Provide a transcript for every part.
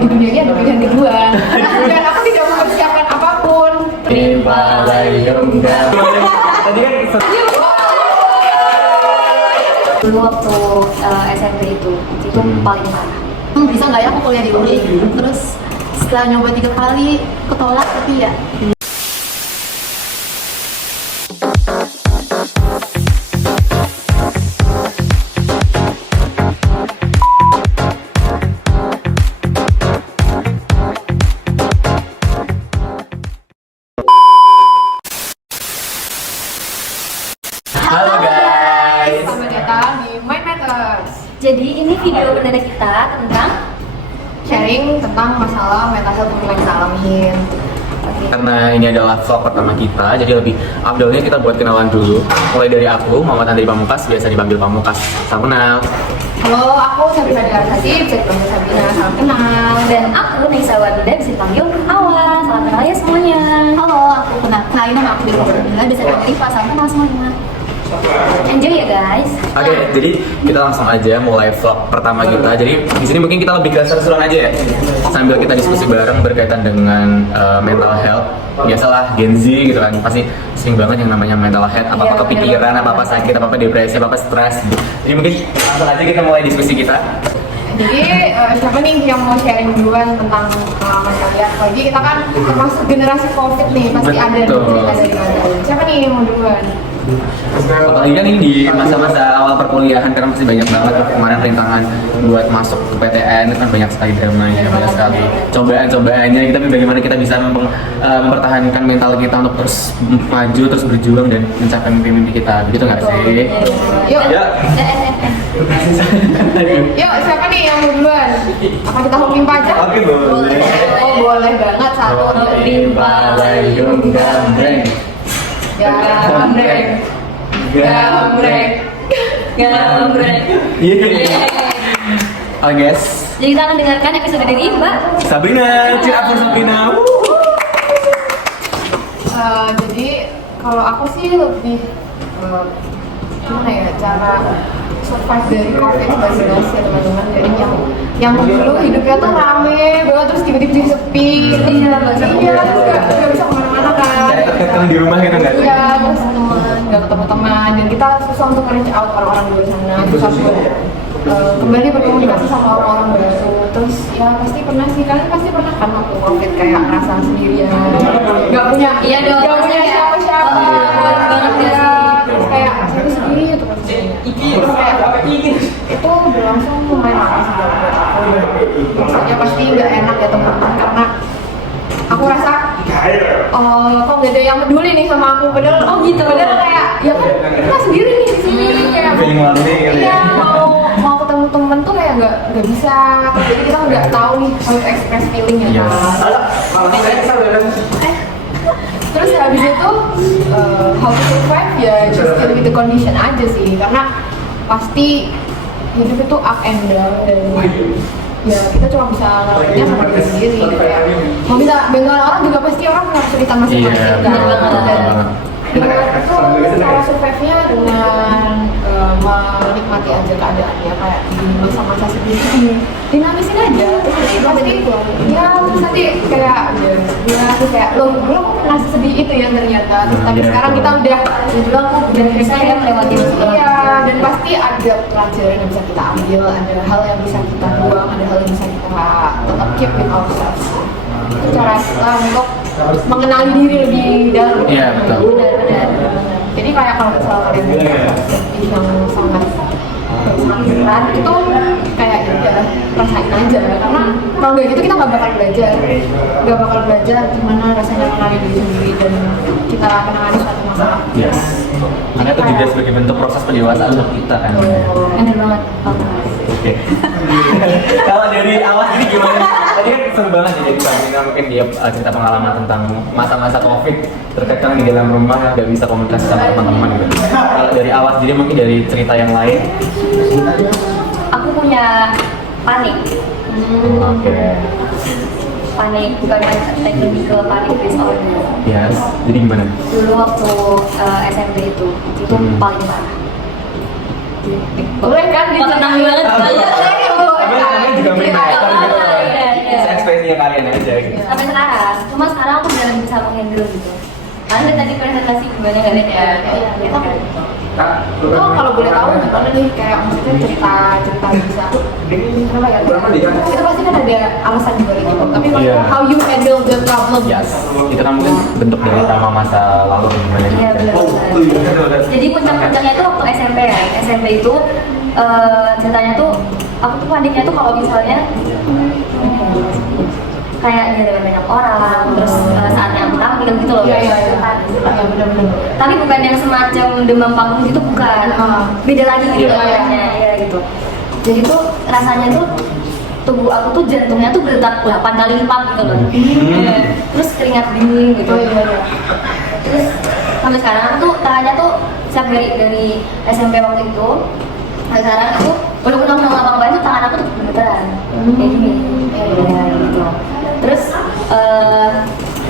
di dunia ini ada pilihan kedua. Dan aku tidak mempersiapkan apapun. Terima layung tadi kan Dulu waktu SMP itu paling parah. Bisa nggak ya aku kuliah di UI? Terus setelah nyoba 3 kali ketolak, tapi ya halo guys. selamat datang di My Matters. Jadi ini video perdana kita tentang Sharing tentang masalah mental health yang lagi kita alamin. Karena ini adalah vlog pertama kita, jadi lebih afdolnya kita buat kenalan dulu. Mulai dari aku, Muhammad Andri Pamungkas, biasa dipanggil Pamungkas. Salam kenal. Halo, aku Sabrina Diarsasi, bisa dipanggil Sabrina. Salam kenal. dan aku Naisa Wabida, bisa dipanggil Awa. Salam kenal ya semuanya. Halo, aku Penata. Ini nama aku Dila, bisa dipanggil Rifa. Salam kenal semuanya. Enjoy ya guys. Oke, jadi kita langsung aja mulai vlog pertama kita. Jadi di sini mungkin kita lebih ke seru-seruan aja ya, sambil kita diskusi bareng berkaitan dengan mental health. Biasalah Gen Z gitu kan, pasti sering banget yang namanya mental health. Apa-apa Iya, kepikiran, apa-apa sakit, apa-apa depresi, apa-apa stres. Jadi mungkin langsung aja kita mulai diskusi kita. Jadi siapa nih yang mau sharing duluan tentang pengalaman kalian? Apalagi kita kan termasuk generasi COVID nih, pasti ada Betul. cerita dari kalian. Siapa nih yang mau duluan? Apalagi kan ini di masa-masa awal perkuliahan, karena masih banyak banget kemarin rintangan buat masuk ke PTN, itu kan banyak sekali dramanya, banyak sekali cobaan-cobaannya. Tapi bagaimana kita bisa mempertahankan mental kita untuk terus maju, terus berjuang dan mencapai mimpi-mimpi kita, begitu nggak sih? Yuk, Ya. yuk siapa nih yang mau duluan? Apa kita hopping aja? Oke, boleh. Oh boleh banget, satu. Timpa layung gambreng. Gambreng, gambreng, gambreng. Iya. Oke guys, Jadi kita akan dengarkan episode dari Mbak. Sabrina, cheer up for Sabrina. Jadi kalau aku sih lebih gimana ya, cara survive dari COVID-19 ya teman-teman. Dari yang dulu hidupnya tuh rame banget, terus tiba-tiba jadi sepi. Iya, nggak bisa kemana-mana kan. Kayak terkekang di rumah gitu nggak sih? Iya, terus nggak ketemu teman, dan kita susah untuk reach out orang-orang di luar sana, susah untuk kembali berkomunikasi sama orang-orang baru. Terus ya pasti pernah sih, kalian pasti pernah kan waktu COVID kayak merasa sendirian, nggak punya, Iya dong, nggak punya pasti ya. siapa-siapa, Boleh banget ya sih. terus kayak aku sendiri gitu kan. Terus kayak itu berlangsung lumayan lama sih buat aku. Maksudnya pasti nggak enak ya teman-teman, karena aku rasa kok nggak ada yang peduli nih sama aku, padahal padahal kayak ya kan kita sendiri nih di sini kayak Feeling lonely gitu ya. iya, mau ketemu temen tuh kayak nggak bisa, jadi kita nggak tahu nih how to express feelingnya Yes. kan. Terus habis itu how to survive ya just deal with the condition aja sih, karena pasti hidup itu up and down, dan ya kita cuma bisa ngelakuinnya sama diri sendiri gitu ya. Mau minta bantuan orang juga pasti orang punya kesulitan masing-masing Iya, kan. benar banget. Dan itu cara survive-nya dengan menikmati aja keadaannya, kayak di masa-masa sedih dinamisin aja, terus pasti ya terus nanti kayak ya terus kayak lo aku pernah sedih itu ya ternyata, terus tapi Iya, sekarang betul. kita udah udah bisa ya melewati masalah. iya, dan pasti ada pelajaran yang bisa kita ambil, ada hal yang bisa kita buang, ada hal yang bisa kita tetap keep with ourselves. Itu cara kita untuk mengenali diri lebih dalam. Iya, betul. Benar-benar. Jadi kayak kalau misalnya kalian punya sedih yang sangat berat, itu kayak ya rasain aja, karena kalau nggak gitu kita nggak bakal belajar gimana rasanya mengenali diri sendiri dan kita menangani suatu masalah. Yes. Karena itu juga sebagai bentuk proses pendewasaan untuk kita kan. Benar banget. Oke. Kalau dari awal ini gimana? Tadi kan seru banget ya, jadi Sabrina mungkin dia cerita pengalaman tentang masa-masa COVID, terkekang di dalam rumah, nggak bisa komunikasi sama teman-teman gitu. Kalau dari awal jadi mungkin dari cerita yang lain. Aku punya panik. Oke. Panik bukan lebih ke panik disorder. Yes. Jadi gimana? Dulu waktu SMP itu paling parah. Boleh kan Kok tenang banget. Namanya juga main meter gitu. Iya. hanya kalian aja gitu. Sampai sekarang, cuma sekarang aku udah lebih bisa menghandle gitu. Karena dari tadi presentasi gimana gak ada ya, itu Itu kalau boleh tahu gimana nih kayak maksudnya cerita bisa kenapa ya? Itu pasti kan ada alasan juga gitu. Tapi maksudnya Iya. how you handle the problem. Yes, itu kan mungkin bentuk dari trauma masa lalu gimana gitu. iya benar. Jadi puncak-puncaknya itu waktu SMP ya. SMP itu ceritanya tuh aku tuh paniknya tuh kalau misalnya kayak dia dengan banyak orang, terus saatnya aku tampil gitu loh. Iya, iya, iya. Iya, benar-benar. Tapi bukan yang semacam demam panggung gitu, bukan. Beda lagi gitu Iya, iya. rasanya, ya gitu. Jadi tuh rasanya tuh tubuh aku tuh jantungnya tuh berdetak 8 kali lipat gitu loh. Iya. Terus keringat dingin gitu. Oh iya, iya. Terus sampai sekarang tuh tangannya tuh setiap dari SMP waktu itu sampai sekarang itu walaupun aku nggak ngapa-ngapain tuh tangan aku tuh gemeteran kayak gini. Ya, gitu. Terus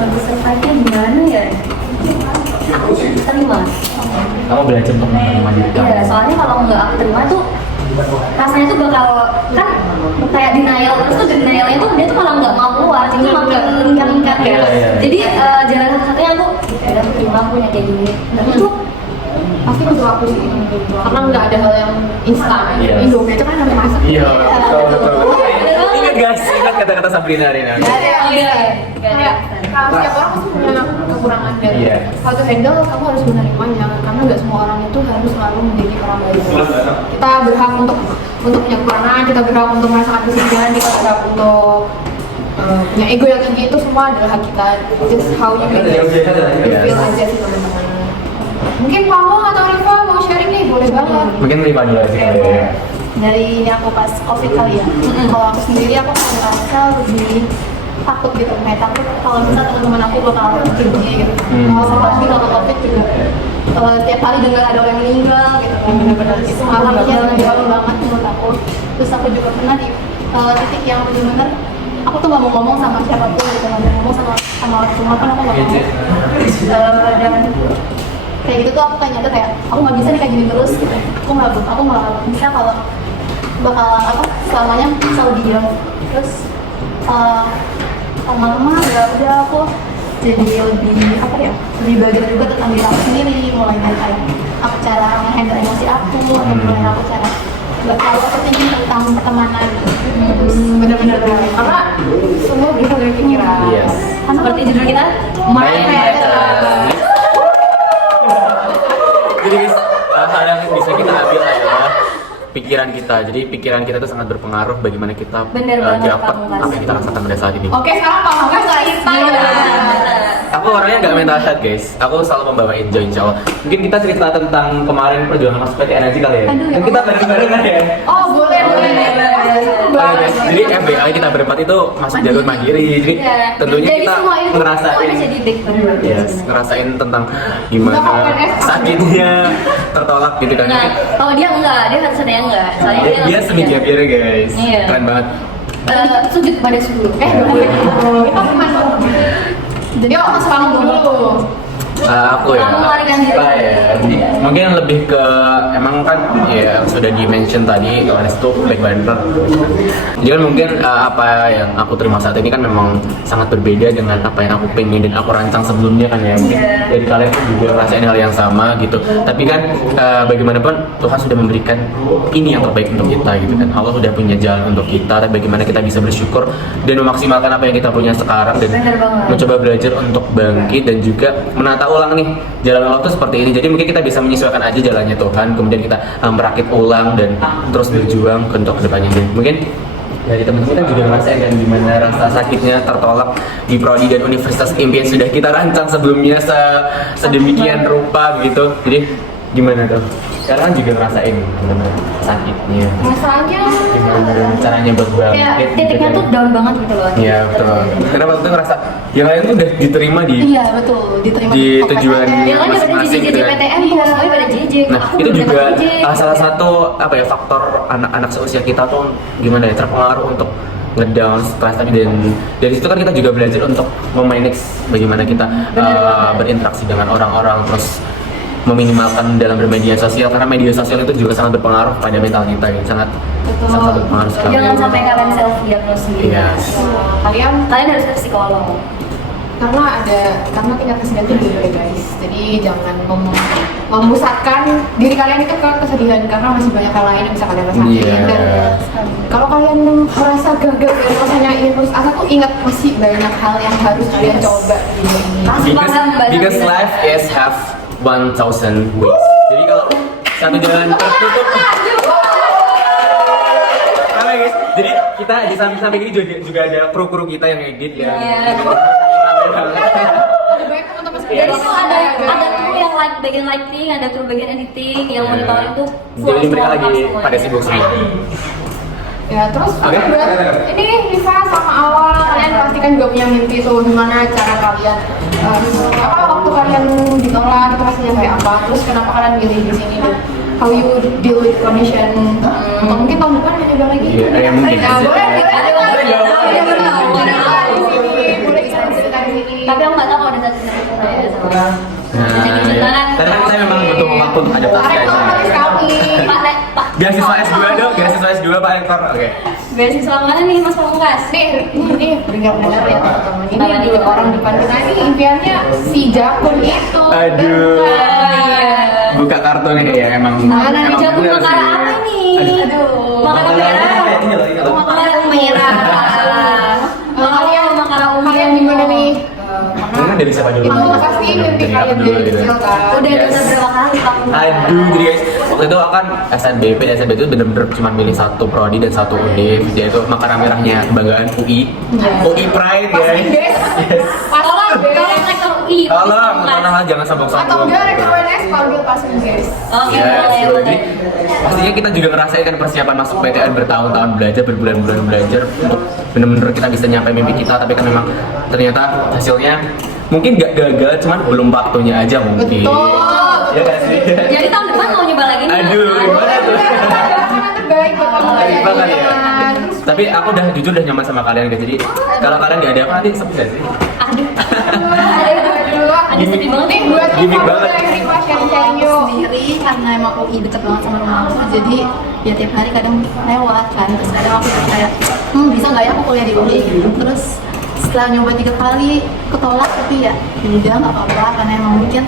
untuk survive-nya gimana ya? Aku terima. Kamu belajar untuk menerima diri kamu. Iya, soalnya kalau nggak aku terima tuh rasanya tuh bakal kan kayak denial, terus tuh denialnya tuh dia tuh malah nggak mau keluar, jadi makin meningkat-meningkat gitu. Iya, iya. Jadi jalan satu-satunya aku ya udah aku terima aku punya kayak gini. Dan itu Pasti butuh waktu sih. Karena nggak ada hal yang instan. Iya. Indomie itu kan harus masak. Iya, betul. Ingat gak sih ingat kata-kata Sabrina Rina? Nggak ada yang Iya. instan. Kayak setiap orang pasti punya kekurangan dan Iya. how to handle kamu harus menerimanya karena nggak semua orang itu harus selalu menjadi orang baik. Kita berhak untuk punya kekurangan, kita berhak untuk merasakan kesedihan, kita berhak untuk punya ego yang tinggi, itu semua adalah hak kita. Just how you make it feel aja sih teman-teman. Mungkin kamu atau Riva mau sharing nih, boleh banget. Mungkin Riva dulu aja kali ya. Dari ini aku pas covid kali ya. Kalau aku sendiri aku merasa lebih takut gitu, kayak takut kalau misalnya teman-teman aku bakal begini gitu. Apalagi kalau covid juga setiap hari dengar ada orang yang meninggal gitu kan, benar-benar itu malamnya jauh banget menurut aku. Terus aku juga pernah di titik yang benar-benar aku tuh nggak mau ngomong sama siapapun gitu, nggak mau ngomong sama orang tua kan, aku nggak mau. Dan kayak gitu tuh aku kayak nyadar kayak aku nggak bisa nih kayak gini terus. Aku nggak bisa kalau bakal selamanya selalu diam. Terus lama-lama udah aku jadi lebih belajar juga tentang diri aku sendiri, mulai dari kayak aku cara handle emosi aku, atau mulai aku cara bakal overthinking tentang pertemanan. Benar-benar karena semua berasal dari pikiran. Yes. kan seperti judul kita Mind Matter. Jadi guys, hal yang bisa kita ambil adalah pikiran kita. Jadi pikiran kita itu sangat berpengaruh bagaimana kita Bener banget, dapat Pak Mukas. apa yang kita rasakan pada saat ini. Oke, sekarang Pak Mukas cerita ya. Aku orangnya nggak mental health guys. Aku selalu membawa enjoy insya Allah. Mungkin kita cerita tentang kemarin perjuangan masuk PTN aja kali ya. Kan kita bareng-bareng ya. Oh, boleh. Oke, guys. Jadi FBA kita berempat itu masuk jalur mandiri. Jadi tentunya jadi kita semua itu ngerasain ada jadi backbone. yes, ngerasain tentang gimana sakitnya tertolak gitu kan. Nah, kalau dia enggak, dia harus ada yang enggak. Soalnya Dia langsung semi kerja. gap year guys. Iya. Keren banget. Sujud pada suhu. Boleh. Kita masuk. Jadi sekarang dulu. Aku ya. Kamu melarikan diri. Jadi mungkin lebih ke emang kan ya sudah di mention tadi Yohanes itu black banner. Jadi kan mungkin apa yang aku terima saat ini kan memang sangat berbeda dengan apa yang aku pengen dan aku rancang sebelumnya kan ya. Mungkin dari kalian pun juga rasain hal yang sama gitu. Tapi kan bagaimanapun Tuhan sudah memberikan ini yang terbaik untuk kita gitu kan. Allah sudah punya jalan untuk kita. Tapi bagaimana kita bisa bersyukur dan memaksimalkan apa yang kita punya sekarang dan Bener banget. mencoba belajar untuk bangkit dan juga menata ulang nih jalan Allah tuh seperti ini. Jadi mungkin kita bisa menyesuaikan aja jalannya Tuhan, kemudian kita merakit ulang dan terus berjuang untuk kedepannya. Dan mungkin dari teman-teman kan juga ngerasain kan gimana rasa sakitnya tertolak di prodi dan Universitas Impian sudah kita rancang sebelumnya sedemikian rupa gitu. Jadi gimana tuh? Sekarang kan juga ngerasain teman-teman sakitnya. Rasanya Gimana caranya buat bangkit? Kayak gitu titiknya kan. tuh down banget gitu loh. Iya betul. Karena waktu itu ngerasa yang lain tuh udah diterima di Iya betul, diterima di tujuan Ya kan pada masing-masing JJ gitu kan. PTN tuh semuanya pada JJ. Nah Aku itu belum juga dapat JJ. salah satu apa ya faktor anak-anak seusia kita tuh gimana ya terpengaruh untuk ngedown stres tadi dan dari situ kan kita juga belajar untuk memanage bagaimana kita berinteraksi dengan orang-orang terus meminimalkan dalam bermedia sosial karena media sosial itu juga sangat berpengaruh pada mental kita ya. Sangat berpengaruh sekali. Jangan sampai kalian self diagnosis. Iya. Kalian harus ke psikolog. Karena tingkat kesedihan itu beda guys, jadi jangan memusatkan diri kalian itu ke kesedihan karena masih banyak hal lain yang bisa kalian rasain. Iya. Dan kalau kalian merasa gagal dan rasanya ingin putus asa tuh ingat masih banyak hal yang harus kalian coba di dunia ini. Because life is have 1000 ways. Jadi kalau satu jalan tertutup. Oke guys, jadi kita di samping ini juga ada kru kita yang edit ya. Jadi itu ada kru yang bagian lighting, ada kru bagian editing, yang monitoring tuh Jadi mereka lagi pada sibuk semua. Ya terus buat ini Riva sama Awal, kalian pastikan juga punya mimpi tuh gimana cara kalian waktu kalian ditolak itu rasanya kayak apa, terus kenapa kalian milih di sini dan how you deal with condition, atau mungkin tahun depan mau coba lagi? Iya, mungkin. Boleh kita tapi aku nggak tahu kalau ada satu cerita ya sama karena saya memang butuh waktu untuk adaptasi aja. Pak Beasiswa S2 dong, beasiswa S2 Pak Rektor. Oke. beasiswa mana nih Mas Pamungkas? Nih, dengar-dengar ya teman-teman. Ini dua orang depan kita ini impiannya si Jakun itu. Aduh. Buka kartu nih ya emang. Mana nih emang Jakun bener makanan sih. apa nih? Aduh. Makanan merah. Makanan merah. Kalian gimana nih? Karena dari siapa dulu? Itu pasti mimpi kalian dari kecil kan. Udah dengar berapa kali Pak Pamungkas? Aduh, jadi guys, waktu itu akan SNBP itu bener-bener cuma milih satu prodi dan satu univ, yaitu makanan merahnya kebanggaan UI, UI Pride guys. Yes. Tolong rektor UI. Tolong, jangan sombong-sombong. Atau enggak rektor UNS panggil pasien guys. Oke, Yes, boleh. jadi pastinya kita juga ngerasain kan persiapan masuk PTN bertahun-tahun belajar, berbulan-bulan belajar untuk bener-bener kita bisa nyampe mimpi kita, tapi kan memang ternyata hasilnya mungkin gak gagal, cuman belum waktunya aja mungkin. Betul. Ya gak sih? Jadi tahun depan mau nyoba lagi nih? Aduh, gimana tuh? Terbaik buat kamu Terbaik banget ya. Terus Tapi aku udah jujur udah nyaman sama kalian guys. Jadi kalau kalian gak ada apa nanti sepi gak sih? Aduh. Ada sedih banget nih buat Gimik banget. Riva sharing yuk. Sendiri karena emang UI deket banget sama rumah aku, jadi ya tiap hari kadang lewat kan, terus kadang aku kayak bisa nggak ya aku kuliah di UI gitu. Terus setelah nyoba 3 kali ketolak, tapi ya udah nggak apa-apa karena emang mungkin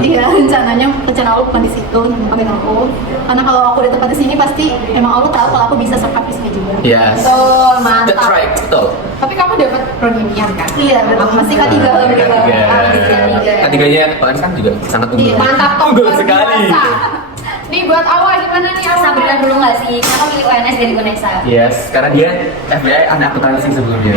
iya rencana Allah bukan di situ, bukan aku, karena kalau aku di tempat di sini pasti emang Allah tahu kalau aku bisa survive di sini juga. Yes. Betul, mantap. That's right, betul. Tapi kamu dapat prodi-nya kan? Iya betul, masih K3 Ketiganya kalian kan juga sangat unggul. Mantap, Unggul sekali. Nih buat awal gimana nih awal? Sabrina dulu nggak sih? Kenapa milih UNS dari UNESA? Yes, karena dia FBI anak akuntansi sebelumnya.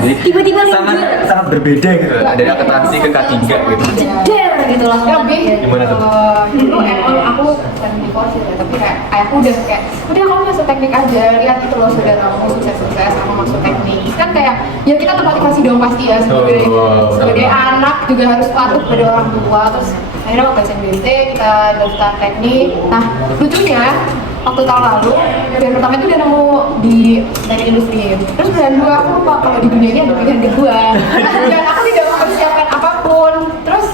Jadi Tiba-tiba sangat berbeda gitu dari akuntansi ke K3 gitu. jeder gitu langsung. Lebih Gimana tuh? dulu emang aku teknik force ya, tapi kayak ayahku udah kamu masuk teknik aja, lihat itu loh saudara kamu sukses kamu masuk teknik kan, kayak ya kita termotivasi dong pasti ya sebagai anak juga harus patuh pada orang tua. Terus akhirnya waktu SNBT kita daftar teknik. Nah lucunya waktu tahun lalu pilihan pertama itu udah nemu di teknik industri, terus pilihan 2 aku lupa kalau di dunia ini ada pilihan kedua dan aku tidak mempersiapkan apapun. Terus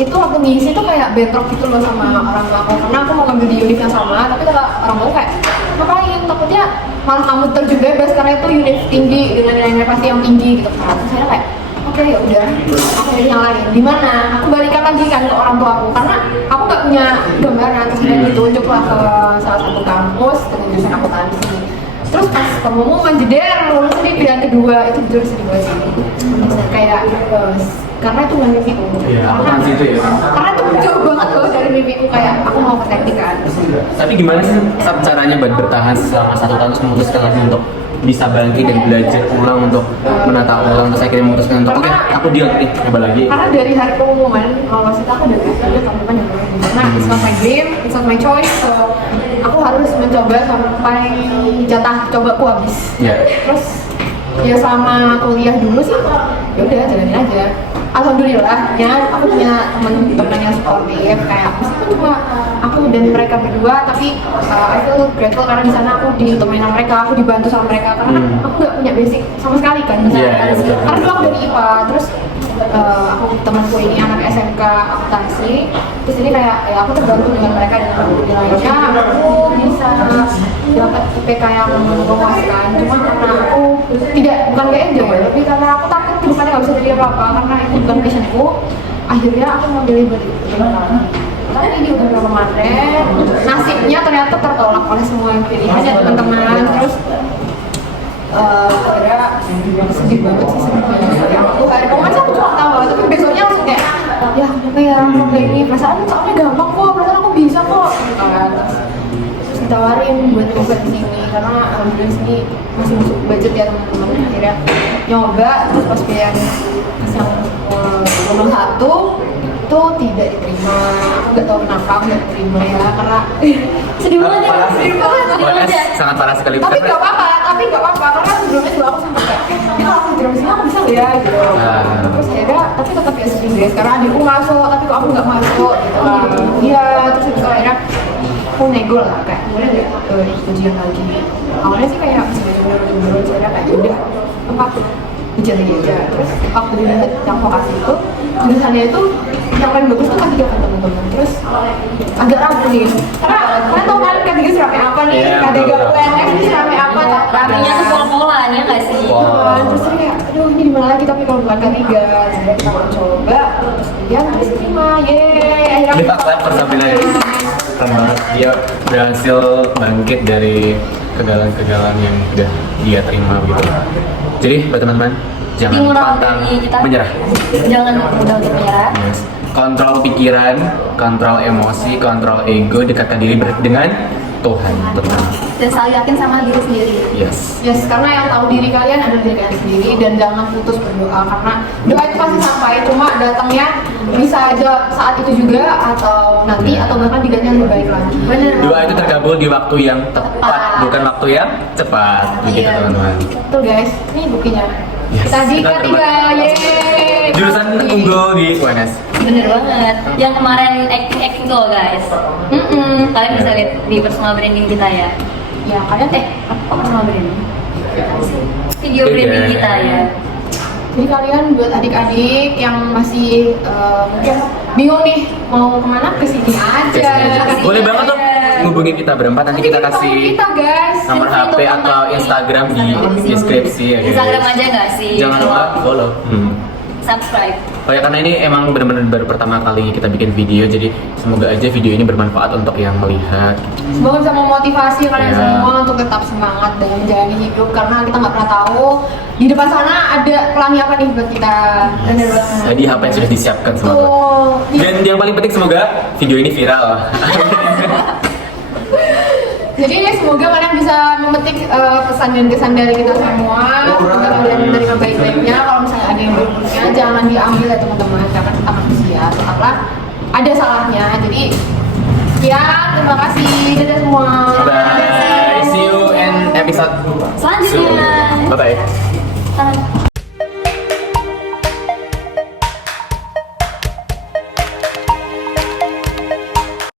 itu waktu ngisi tuh kayak bentrok gitu loh sama orang tua aku, karena aku mau ngambil di univ yang sama, tapi kata orang tua kayak ngapain, takutnya malah kamu terbebas karena itu univ tinggi dengan nilai pasti yang tinggi gitu kan. Terus saya kayak oke ya udah, aku milih yang lain. Gimana? Aku balikan lagi kan ke orang tua aku karena aku nggak punya gambaran. Terus dan ditunjuklah ke salah satu kampus dengan jurusan akuntansi. Terus pas pengumuman jeder lulus di pilihan kedua, itu jujur sedih banget sih. Kayak karena itu nggak mimpiku. Iya, akuntansi itu ya. Karena itu jauh banget loh dari mimpiku, kayak aku mau ke teknik kan. Tapi gimana sih caranya buat bertahan selama 1 tahun terus memutuskan lagi untuk bisa bangkit dan belajar ulang untuk menata ulang, terus akhirnya memutuskan untuk oke, aku dia coba lagi. Karena dari hari pengumuman lolos itu aku udah tahun depan yang lain. Karena it's not my dream, it's not my choice, so aku harus mencoba sampai jatah cobaku habis. Ya. Terus ya sama kuliah dulu sih, ya udah jalanin aja. Alhamdulillah ya aku punya teman-teman yang supportive, kayak meskipun cuma aku dan mereka berdua, tapi I feel grateful karena di sana aku ditemenin sama mereka, aku dibantu sama mereka karena kan aku nggak punya basic sama sekali kan. Iya, betul. Karena dulu aku dari IPA, terus aku temanku ini anak SMK akuntansi, terus ini kayak ya aku terbantu dengan mereka dengan nilainya aku bisa dapat IPK yang memuaskan. Cuma karena aku bukan gak enjoy, tapi karena aku takut kedepannya nggak bisa jadi apa-apa karena itu bukan passionku, akhirnya aku memilih buat itu. Tapi di udah kemarin nasibnya ternyata tertolak oleh semua pilihannya teman-teman. Terus akhirnya sedih banget sih sebenarnya. Aku hari kemarin aku cuma tahu, tapi besoknya langsung kayak ya kenapa ya kayak ini, perasaan soalnya gampang kok, perasaan aku bisa kok gitu kan. Terus ditawarin buat nyoba di sini karena alhamdulillah di sini masih masuk budget ya teman-teman. Akhirnya nyoba, terus pas pilihan yang nomor 1 itu tidak diterima. Aku nggak tahu kenapa aku nggak diterima ya, karena sedih banget ya, sedih banget. Sangat parah sekali. Tapi nggak apa-apa, karena sebelumnya juga aku sampai kayak, ya kalau aku diterima sini aku bisa nggak ya gitu. Terus akhirnya, tapi tetap ya sedih guys, karena adikku masuk, tapi kok aku nggak masuk gitu kan. Iya, terus itu akhirnya aku nego lah, kayak boleh nggak ujian lagi. Awalnya sih kayak bener-bener saya kayak udah apa ujian lagi aja. Terus waktu dilihat yang vokasi itu jurusannya itu yang paling bagus tuh K3 kan teman-teman. Terus agak ragu nih, karena kalian tau kan K3 seramai apa nih, K3 UNS ini seramai apa, Raminya tuh pola-pola ya nggak sih? terus kayak aduh ini dimana lagi, tapi kalau bukan K3 jadi kita mau coba, terus dia terus terima, yeay Ini fakta persabila ya. Keren banget. Dia berhasil bangkit dari kegagalan-kegagalan yang udah dia terima gitu. Jadi buat teman-teman, jangan Dimurah pantang dari kita. menyerah. Jangan mudah untuk menyerah. Yes. Kontrol pikiran, kontrol emosi, kontrol ego, dekatkan diri dengan Tuhan, teman. Dan selalu yakin sama diri sendiri. Yes. Yes, karena yang tahu diri kalian adalah diri kalian sendiri, dan jangan putus berdoa, karena doa itu pasti sampai, cuma datangnya bisa aja saat itu juga atau nanti atau bahkan diganti yang lebih baik lagi. Bener. Doa itu terkabul di waktu yang tepat, bukan waktu yang cepat. Begitu Iya. teman-teman. Tuh guys, ini buktinya. Yes. Kita di Kita K3, yeay. Jurusan unggul di UNS. Bener banget. Yang kemarin acting tuh guys. Kalian bisa lihat di personal branding kita ya. Ya kalian Kok personal branding? Video Iya. branding kita ya. jadi kalian buat adik-adik yang masih mungkin bingung nih mau kemana, kesini aja. Boleh banget tuh hubungin kita berempat, nanti kita kasih kita guys. nomor HP atau Instagram di deskripsi ya guys. Instagram aja nggak sih? Jangan lupa follow. Subscribe. Oh ya, karena ini emang benar-benar baru pertama kali kita bikin video, jadi semoga aja video ini bermanfaat untuk yang melihat. Semoga bisa memotivasi kalian Ya. semua untuk tetap semangat dalam menjalani hidup, karena kita nggak pernah tahu di depan sana ada pelangi apa nih buat kita. Bener banget. Jadi apa yang sudah disiapkan semua. Tuh. Dan yang paling penting semoga video ini viral. Jadi semoga kalian bisa memetik pesan dan kesan dari kita semua. Semoga kalian menerima baik-baiknya. Kalau misalnya ada yang buruknya, jangan diambil ya teman-teman. Karena kita manusia, tetaplah ada salahnya. Jadi ya, terima kasih. Dadah semua. Bye. See you in episode Selanjutnya.